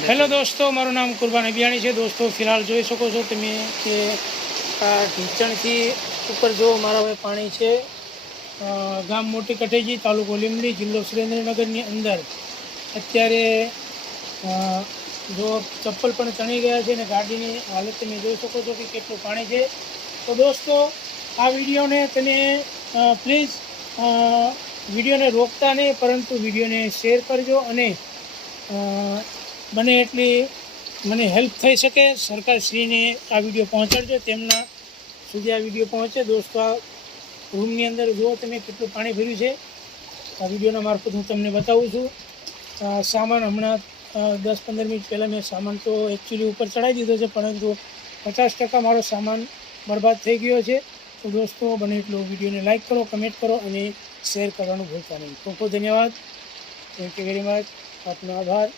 Hello દોસ્તો, મારું નામ કુરબાન અભિયાણી છે। દોસ્તો ફિલહાલ જોઈ શકો છો તમે કે આ ઢીંચણથી ઉપર જો મારા ભાઈ પાણી છે। ગામ મોટી કઠેજી, તાલુકો લીંબડી, જિલ્લો સુરેન્દ્રનગરની અંદર અત્યારે જો ચપ્પલ પણ ચણી ગયા છે અને ગાડીની હાલત તમે જોઈ શકો છો કે કેટલું પાણી છે। તો દોસ્તો આ વિડીયોને તમે પ્લીઝ વિડીયોને રોકતા નહીં, પરંતુ વિડીયોને શેર કરજો અને બને એટલી મને હેલ્પ થઈ શકે સરકારશ્રીને આ વિડીયો પહોંચાડજો, તેમના સુધી આ વિડીયો પહોંચે। દોસ્તો આ રૂમની અંદર જુઓ તમે કેટલું પાણી ભર્યું છે। આ વિડીયોના મારફત હું તમને બતાવું છું। સામાન હમણાં 10-15 મિનિટ પહેલાં મેં સામાન તો એકચ્યુઅલી ઉપર ચડાવી દીધો છે, પરંતુ 50% મારો સામાન બરબાદ થઈ ગયો છે। તો દોસ્તો બને એટલો વિડીયોને લાઇક કરો, કમેન્ટ કરો અને શેર કરવાનું ભૂલતા નહીં। ખૂબ ખૂબ ધન્યવાદ, થેન્ક યુ વેરી મચ, આપનો આભાર।